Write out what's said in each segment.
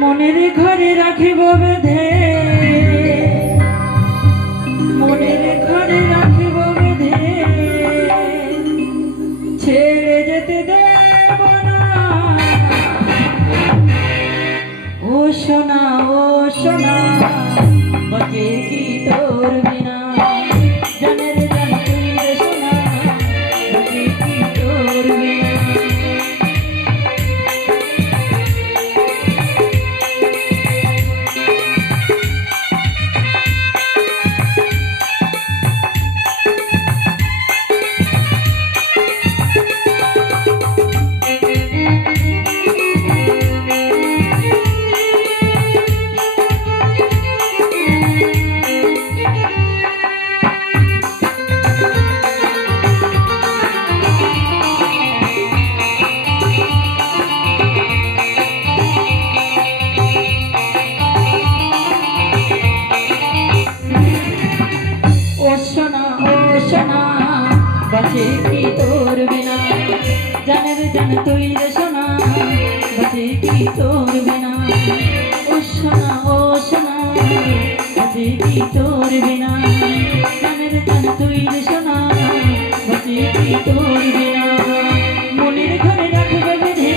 মনের ঘরে রাখিব বেঁধে, মনের ঘরে রাখিব বেঁধে, ছেড়ে যেতে দেব না। ও সোনা, ও সোনা, বাঁচে কি তোর বিনা? জানের জান তুই রে সোনা, বাঁচে কি তোর বিনা? বাঁচে কি তোর বিনা? জানের জান তুই রে সোনা, বাঁচে কি তোর বিনা? ও সোনা, ও সোনা, বাঁচে কি তোর বিনা? জানের জান তুই রে সোনা, বাঁচে কি তোর বিনা? মনের ঘরে রাখবো বেঁধে,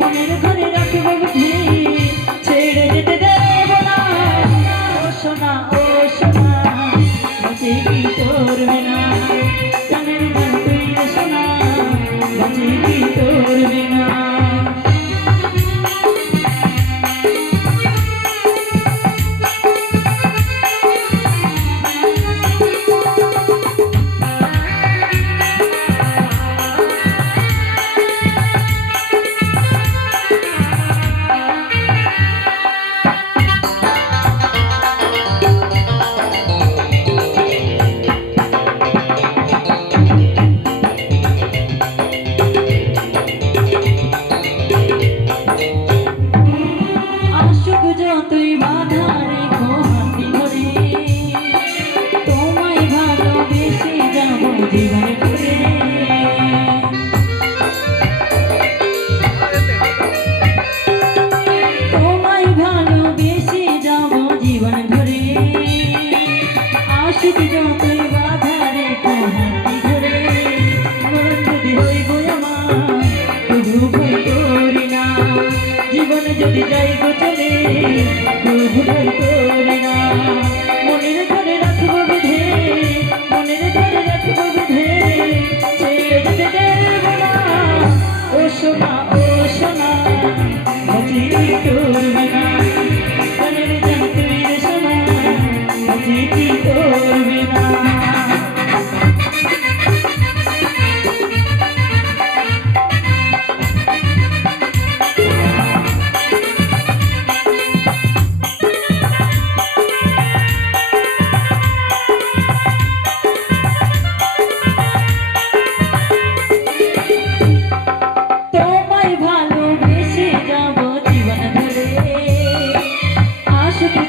মনের ঘরে রাখবো বেঁধে, ছেড়ে যেতে দেব না। ও সোনা, ও সোনা, বাঁচে কি তোর বিনা? তোর বিনা তুই বাধা রেখো হাতি ধরে, তোমায় ভালোবেসে যাব জীবন ভরে। তোমায় ভালোবেসে যাব জীবন ভরে। আশুক যতই বাধা রেখো হাতি ধরে, যদি হইব আমার তবু ভয় করি না। জীবন যদি যাই গো চলে, তবু ভয় করি না। মনের ঘরে রাখবো বেঁধে, মনের ঘরে রাখবো বেঁধে, ছেড়ে যেতে দেব না। ও সোনা, ও সোনা, বাঁচি তোর বিনা? জানের জান তুই রে সোনা, বাঁচি কি তোর বিনা?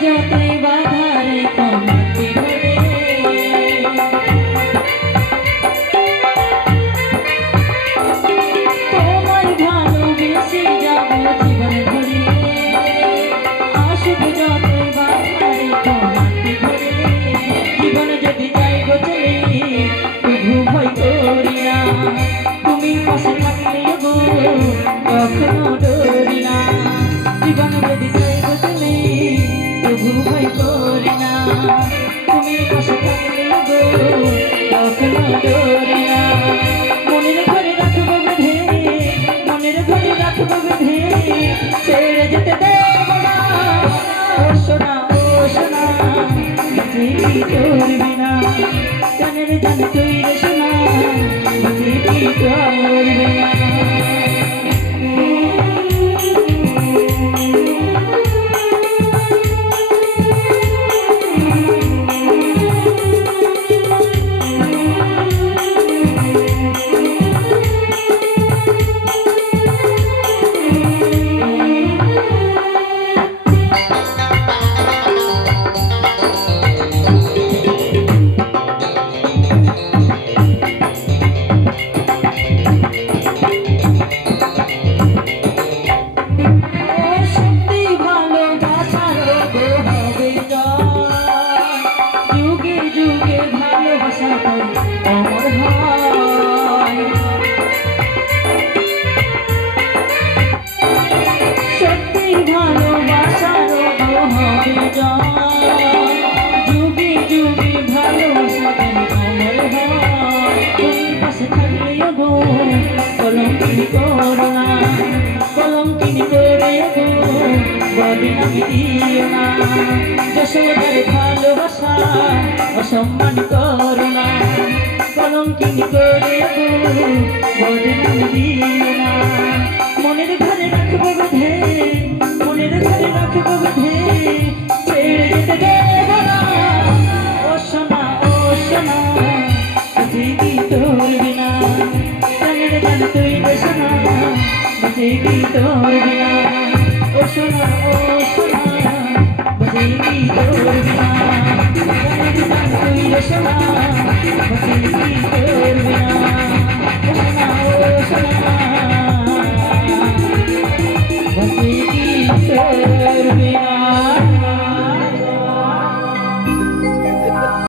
যতই বাধা রেখো হাতি ধরে, তোমায় ভালোবেসে যাব জীবন ধরে। আশুক যতই বাধা রেখো হাতি ধরে, জীবন যদি যাই গো চলে, তবু ভয় করি না। তুমি পাশে থাকলে গো কখনো ডরি না। জীবন যদি যাই গো চলে, তবু ভয় করি না। তুমি পাশে থাকলে গো কখনো ডরি না। মনের ঘরে রাখবো বেঁধে, মনের ঘরে রাখবো বেঁধে, ছেড়ে যেতে দেব না। ও সোনা, ও সোনা, বাঁচে কি তোর বিনা? জানের জান তুই রে সোনা, বাঁচে কি তোর বিনা? বদনামি দিও না, যশোদার ভালোবাসা অসম্মান করো না, কলঙ্কিনী করে বদনামি দিও না। মনের ঘরে রাখবো বেঁধে, মনের ঘরে রাখবো বেঁধে, ছেড়ে যেতে দেব না। ও সোনা, ও সোনা, বুঝে কি তোর বিনা, জানের গান তুই রে সোনা, বুঝে কি তোর বিনা। ও সোনা, ও সোনা, বুঝে কি তোর বিনা, জানের গান তুই রে সোনা, বুঝে কি তোর বিনা। ও সোনা, ও সোনা, বুঝে কি